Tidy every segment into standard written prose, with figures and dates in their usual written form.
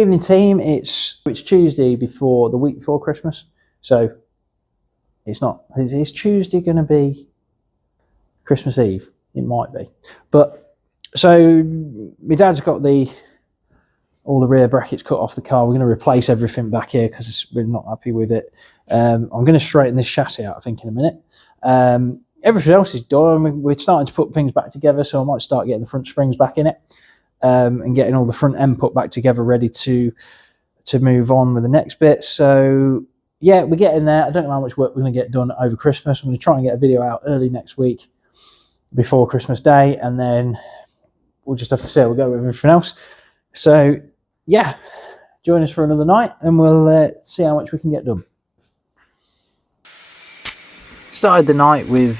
Evening team, it's Tuesday before the week before Christmas, so it's not. Is Tuesday going to be Christmas Eve? It might be, but so my dad's got all the rear brackets cut off the car. We're going to replace everything back here because we're not happy with it. I'm going to straighten this chassis out, I think, in a minute. Everything else is done. We're starting to put things back together, so I might start getting the front springs back in it. And getting all the front end put back together, ready to move on with the next bit. So yeah, we're getting there. I don't know how much work we're going to get done over Christmas. I'm going to try and get a video out early next week before Christmas Day, and then we'll just have to see how we go with everything else. So yeah, join us for another night and we'll see how much we can get done. Started the night with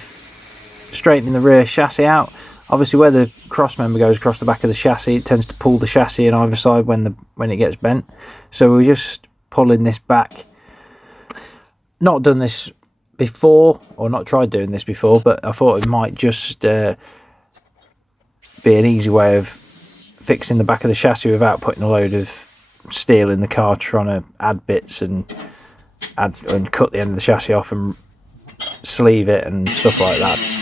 straightening the rear chassis out. Obviously, where the cross member goes across the back of the chassis, it tends to pull the chassis on either side when it gets bent. So we're just pulling this back. Not done this before, or not tried doing this before, but I thought it might just be an easy way of fixing the back of the chassis without putting a load of steel in the car, trying to add bits and cut the end of the chassis off and sleeve it and stuff like that.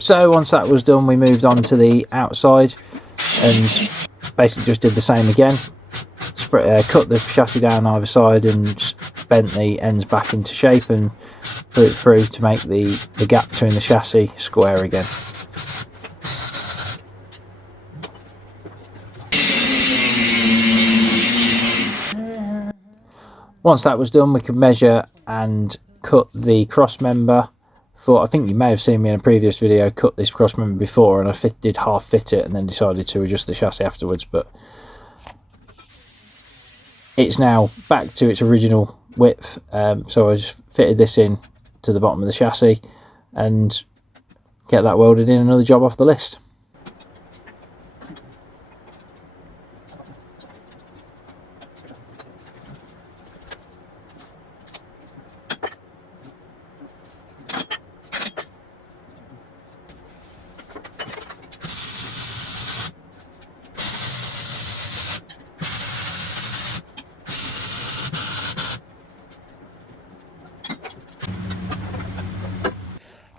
So once that was done, we moved on to the outside and basically just did the same again. Cut the chassis down either side and bent the ends back into shape and put it through to make the gap between the chassis square again. Once that was done, we could measure and cut the cross member. I think you may have seen me in a previous video cut this cross member before, and I did half fit it and then decided to adjust the chassis afterwards, but it's now back to its original width. So I just fitted this in to the bottom of the chassis and get that welded in, another job off the list.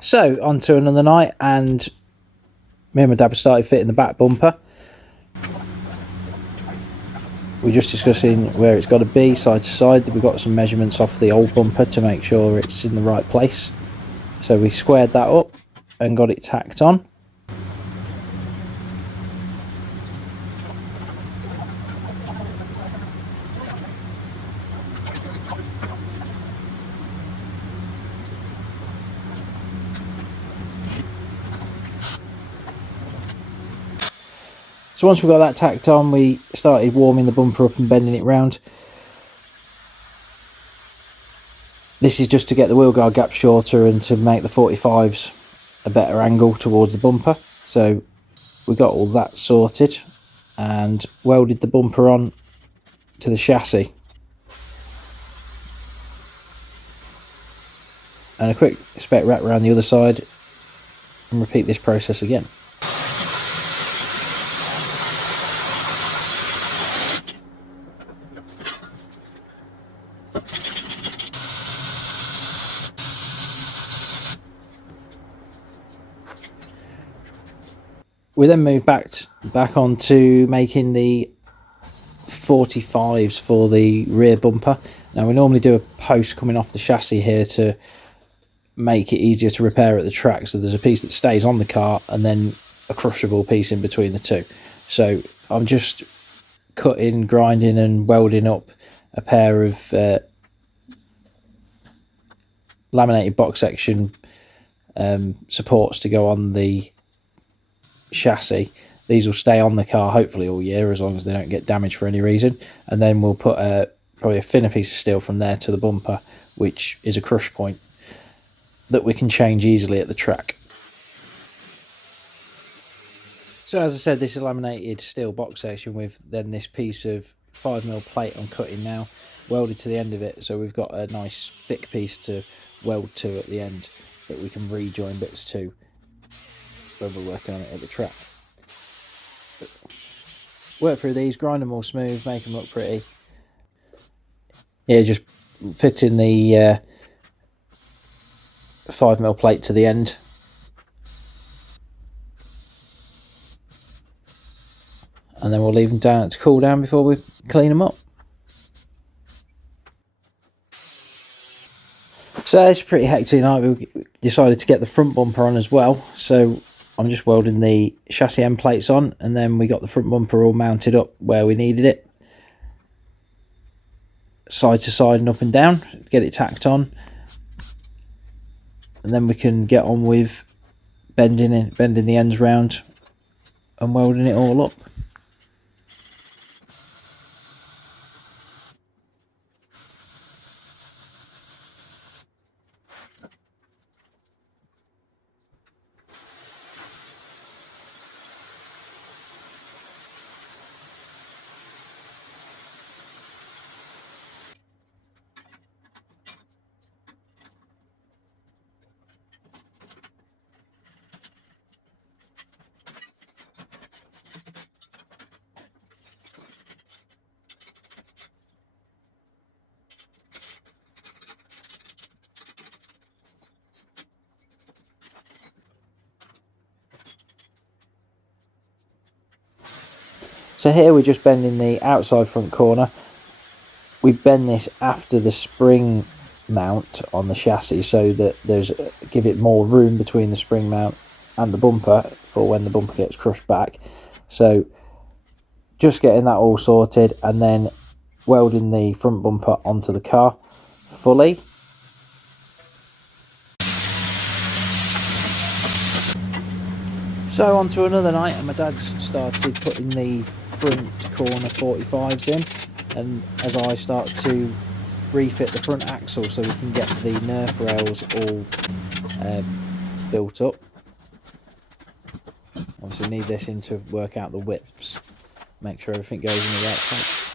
So on to another night, and me and my dad started fitting the back bumper. We're just discussing where it's got to be side to side. We've got some measurements off the old bumper to make sure it's in the right place. So we squared that up and got it tacked on. So once we got that tacked on, we started warming the bumper up and bending it round. This is just to get the wheel guard gap shorter and to make the 45s a better angle towards the bumper. So we got all that sorted and welded the bumper on to the chassis. And a quick spec wrap around the other side and repeat this process again. We then moved back on to making the 45s for the rear bumper. Now we normally do a post coming off the chassis here to make it easier to repair at the track, so there's a piece that stays on the car and then a crushable piece in between the two. So I'm just cutting, grinding and welding up a pair of laminated box section supports to go on the chassis. These will stay on the car hopefully all year, as long as they don't get damaged for any reason. And then we'll put probably a thinner piece of steel from there to the bumper, which is a crush point that we can change easily at the track. So as I said, this is a laminated steel box section with then this piece of 5mm plate I'm cutting now, welded to the end of it, so we've got a nice thick piece to weld to at the end that we can rejoin bits to when we're working on it at the track. Work through these, grind them all smooth, make them look pretty. Yeah, just fitting the 5mm plate to the end. And then we'll leave them down to cool down before we clean them up. So it's a pretty hectic night. We decided to get the front bumper on as well. So I'm just welding the chassis end plates on, and then we got the front bumper all mounted up where we needed it. Side to side and up and down, get it tacked on. And then we can get on with bending the ends round and welding it all up. So here we're just bending the outside front corner. We bend this after the spring mount on the chassis, so that give it more room between the spring mount and the bumper for when the bumper gets crushed back. So just getting that all sorted, and then welding the front bumper onto the car fully. So on to another night, and my dad's started putting the front corner 45s in, and as I start to refit the front axle so we can get the nerf rails all built up. Obviously need this in to work out the widths, make sure everything goes in the right place.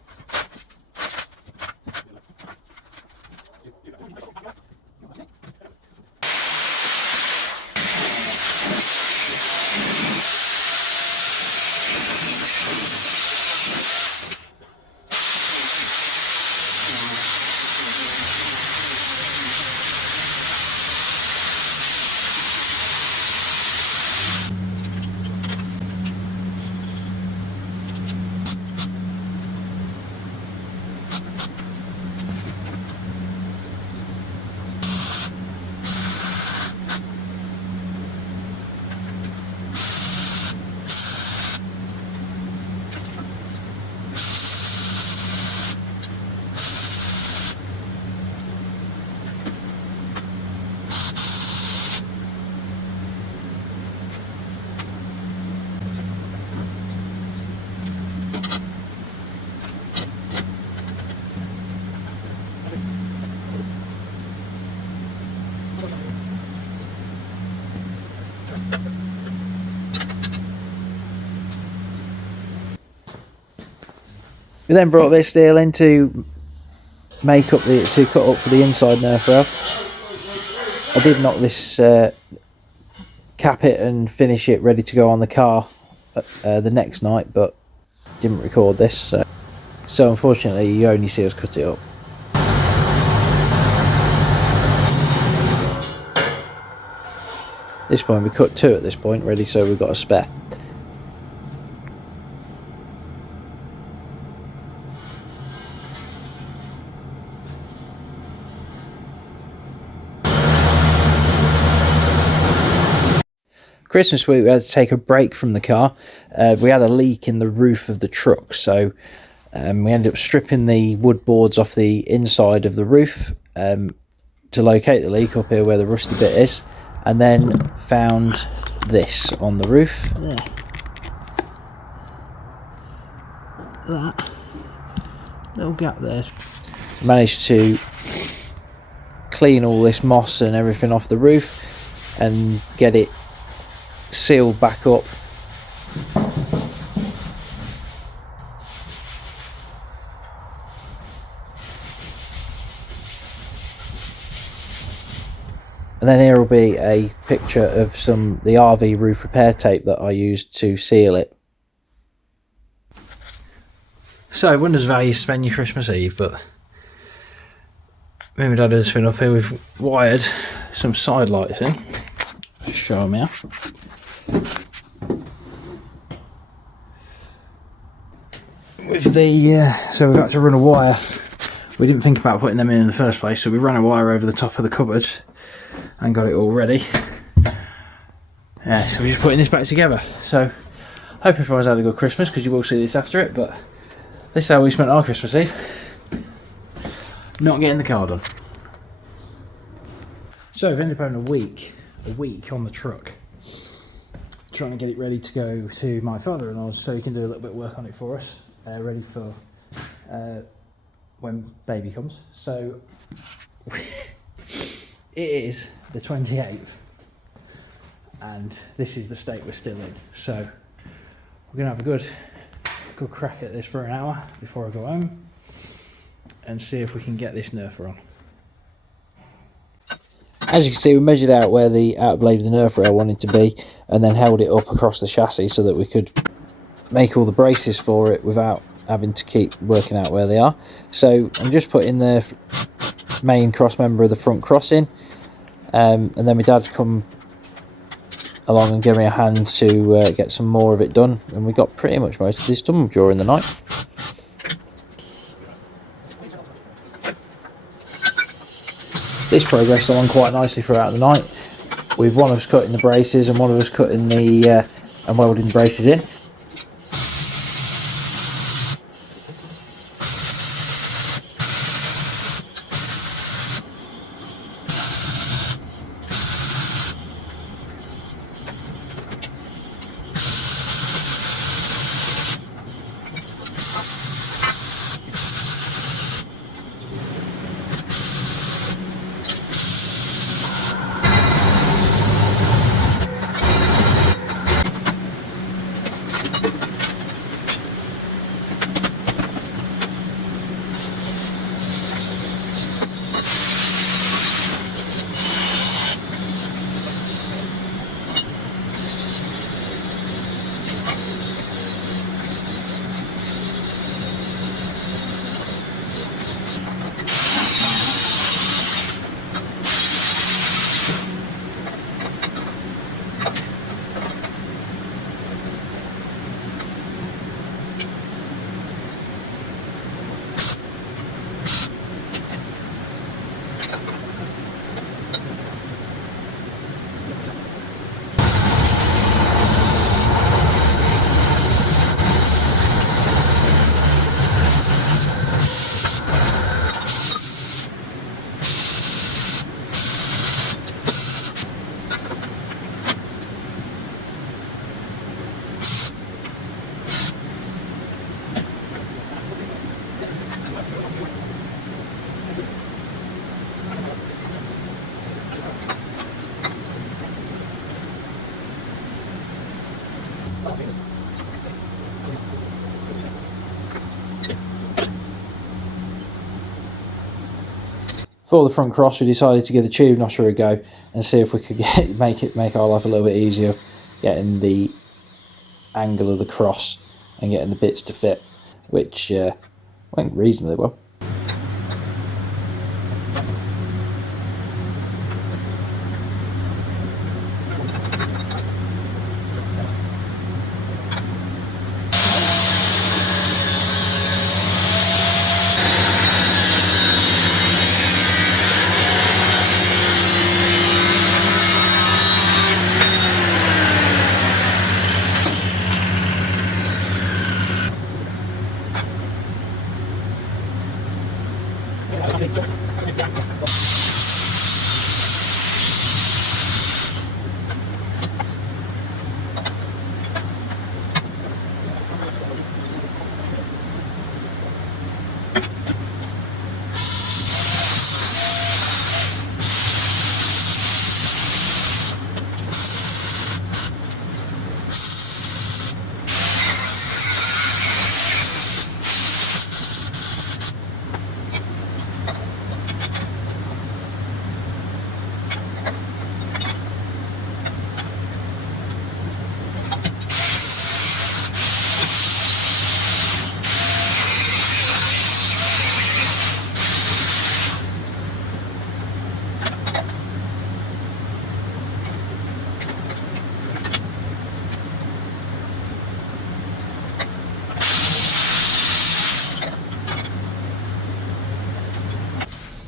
We then brought this steel in to cut up for the inside nerf rail. I did knock this, cap it and finish it ready to go on the car the next night, but didn't record this, so unfortunately you only see us cut it up. At this point we cut two at this point ready, so we've got a spare. Christmas week we had to take a break from the car. We had a leak in the roof of the truck, so we ended up stripping the wood boards off the inside of the roof to locate the leak up here where the rusty bit is, and then found this on the roof. There. That little gap there. Managed to clean all this moss and everything off the roof and get it sealed back up. And then here will be a picture of the RV roof repair tape that I used to seal it. So, wonders how you spend your Christmas Eve, but me and my dad has been up here. We've wired some side lights in. Just show them out. With the so we've had to run a wire. We didn't think about putting them in the first place, so we ran a wire over the top of the cupboard and got it all ready. Yeah, so we're just putting this back together. So, hope everyone's had a good Christmas, because you will see this after it. But this is how we spent our Christmas Eve. Not getting the car done. So we've ended up having a week on the truck, trying to get it ready to go to my father-in-law's so he can do a little bit of work on it for us, ready for when baby comes. So it is the 28th and this is the state we're still in. So we're gonna have a good crack at this for an hour before I go home and see if we can get this nerfer on. As you can see, we measured out where the outer blade of the nerf rail wanted to be and then held it up across the chassis so that we could make all the braces for it without having to keep working out where they are. So I'm just putting the main cross member of the front cross in, and then my dad come along and give me a hand to get some more of it done, and we got pretty much most of this done during the night. This progressed along quite nicely throughout the night, with one of us cutting the braces and one of us cutting the and welding the braces in. For the front cross, we decided to give the tube nosher a go and see if we could make our life a little bit easier, getting the angle of the cross and getting the bits to fit, which went reasonably well.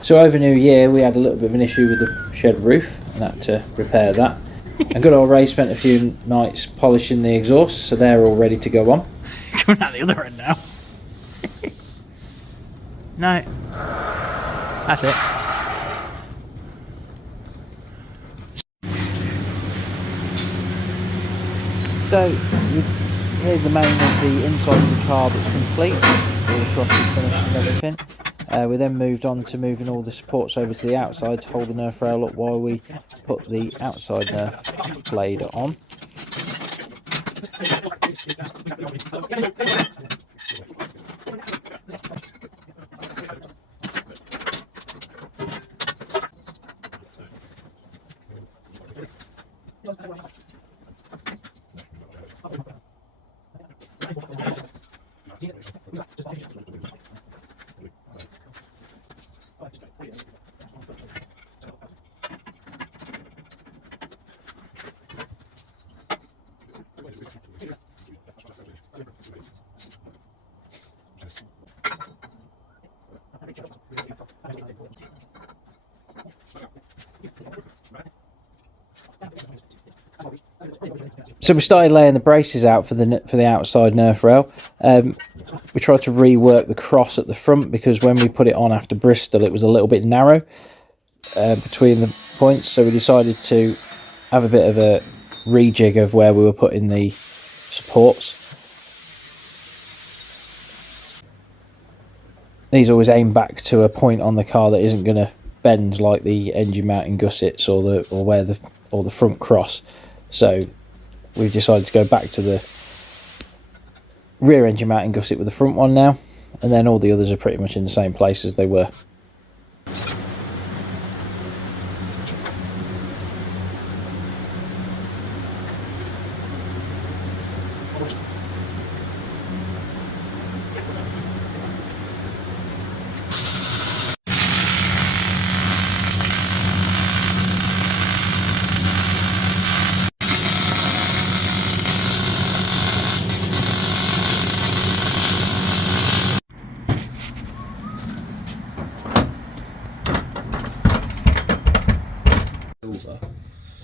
So over New Year we had a little bit of an issue with the shed roof and had to repair that. And good old Ray spent a few nights polishing the exhausts, so they're all ready to go on. Coming out the other end now. No. That's it. So here's the main of the inside of the car that's complete. All the cross is finished and everything. We then moved on to moving all the supports over to the outside to hold the nerf rail up while we put the outside nerf blade on. So we started laying the braces out for the outside nerf rail. We tried to rework the cross at the front because when we put it on after Bristol it was a little bit narrow between the points, so we decided to have a bit of a rejig of where we were putting the supports. These always aim back to a point on the car that isn't going to bend like the engine mounting gussets or the front cross. So we've decided to go back to the rear engine mounting gusset with the front one now, and then all the others are pretty much in the same place as they were.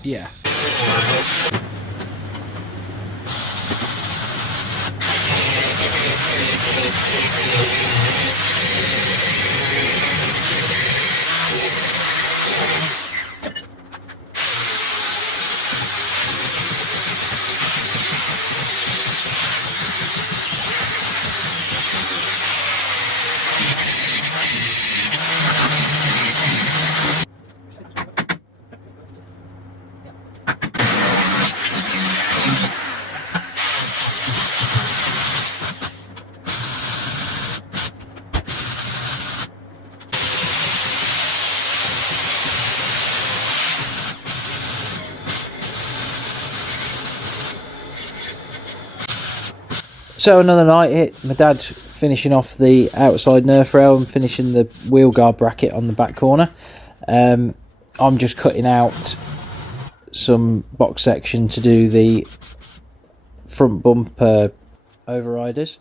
Yeah. So another night hit, my dad finishing off the outside nerf rail and finishing the wheel guard bracket on the back corner. I'm just cutting out some box section to do the front bumper overriders.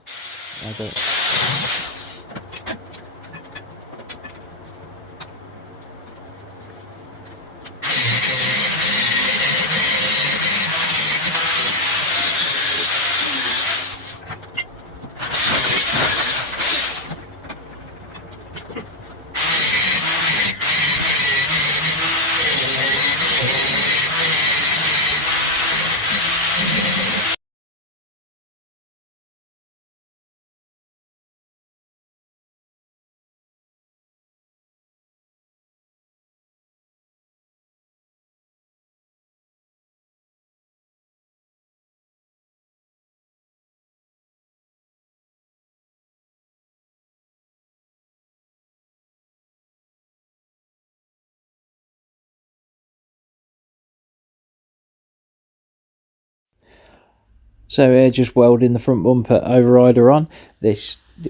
So just welding the front bumper overrider on.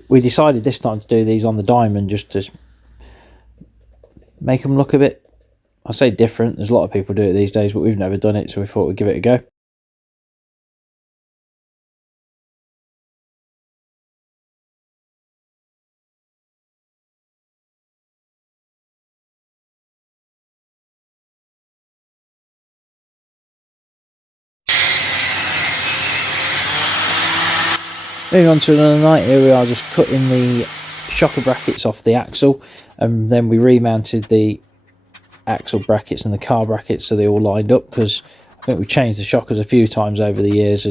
We decided this time to do these on the diamond just to make them look a bit, I say different, there's a lot of people do it these days, but we've never done it, so we thought we'd give it a go. Moving on to another night, here we are just cutting the shocker brackets off the axle, and then we remounted the axle brackets and the car brackets so they all lined up, because I think we've changed the shockers a few times over the years,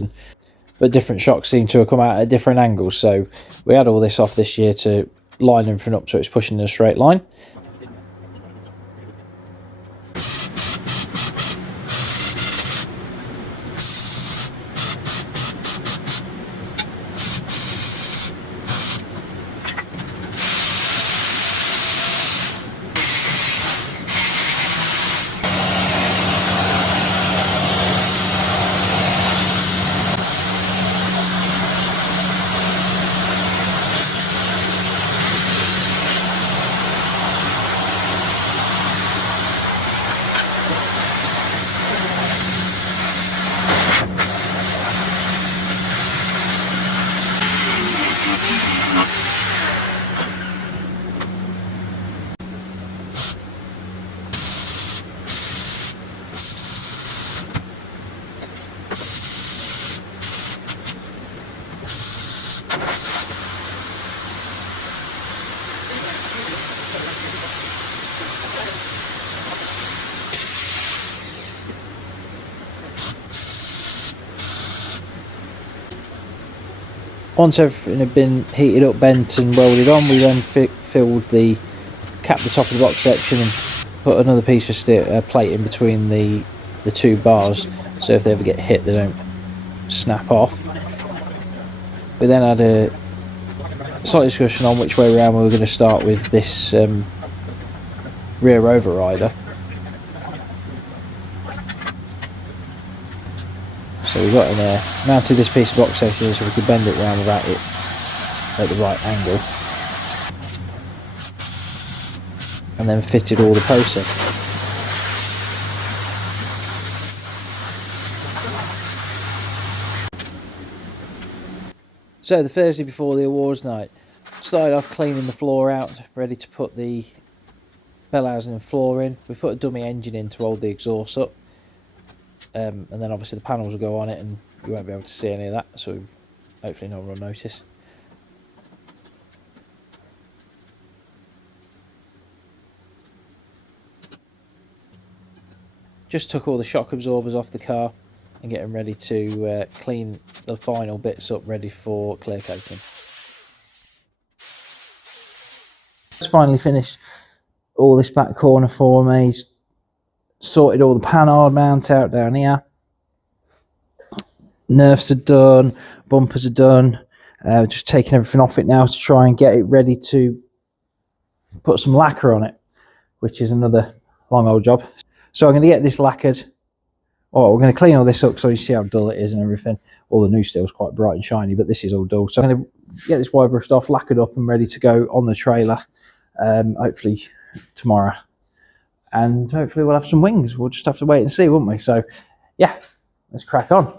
but different shocks seem to have come out at different angles, so we had all this off this year to line everything up so it's pushing in a straight line. Once everything had been heated up, bent and welded on, we then capped the top of the box section and put another piece of steel plate in between the two bars, so if they ever get hit they don't snap off. We then had a slight discussion on which way around we were going to start with this rear overrider. So we got in there, mounted this piece of box section so we could bend it round without it at the right angle, and then fitted all the posts in. So the Thursday before the awards night, started off cleaning the floor out, ready to put the bell housing and floor in. We put a dummy engine in to hold the exhaust up. And then obviously the panels will go on it and you won't be able to see any of that, so hopefully no one will notice. Just took all the shock absorbers off the car and getting ready to clean the final bits up, ready for clear coating. Just finally finished all this back corner for me. Sorted all the panhard mount out down here. Nerfs are done, bumpers are done. Just taking everything off it now to try and get it ready to put some lacquer on it, which is another long old job. So I'm going to get this lacquered. Oh, we're going to clean all this up so you see how dull it is and everything. All the new steel's quite bright and shiny, but this is all dull. So I'm going to get this wire brushed off, lacquered up and ready to go on the trailer, hopefully tomorrow. And hopefully we'll have some wings. We'll just have to wait and see, won't we? So yeah, let's crack on.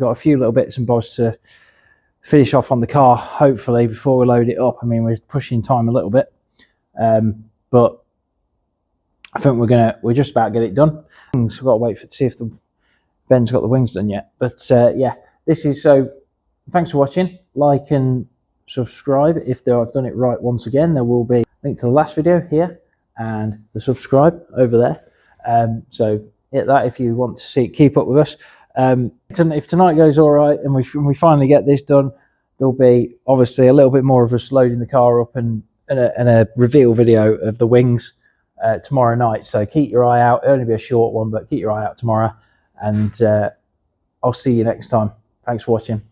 got a few little bits and bobs to finish off on the car, hopefully, before we load it up. I mean, we're pushing time a little bit, but I think we're just about to get it done. We've got to wait to see if Ben's got the wings done yet. But yeah, this is so. Thanks for watching. Like and subscribe if I've done it right. Once again, there will be a link to the last video here and the subscribe over there. So hit that if you want to keep up with us. If tonight goes all right and we finally get this done, there'll be obviously a little bit more of us loading the car up and a reveal video of the wings tomorrow night. So keep your eye out. It'll only be a short one, but keep your eye out tomorrow. And I'll see you next time. Thanks for watching.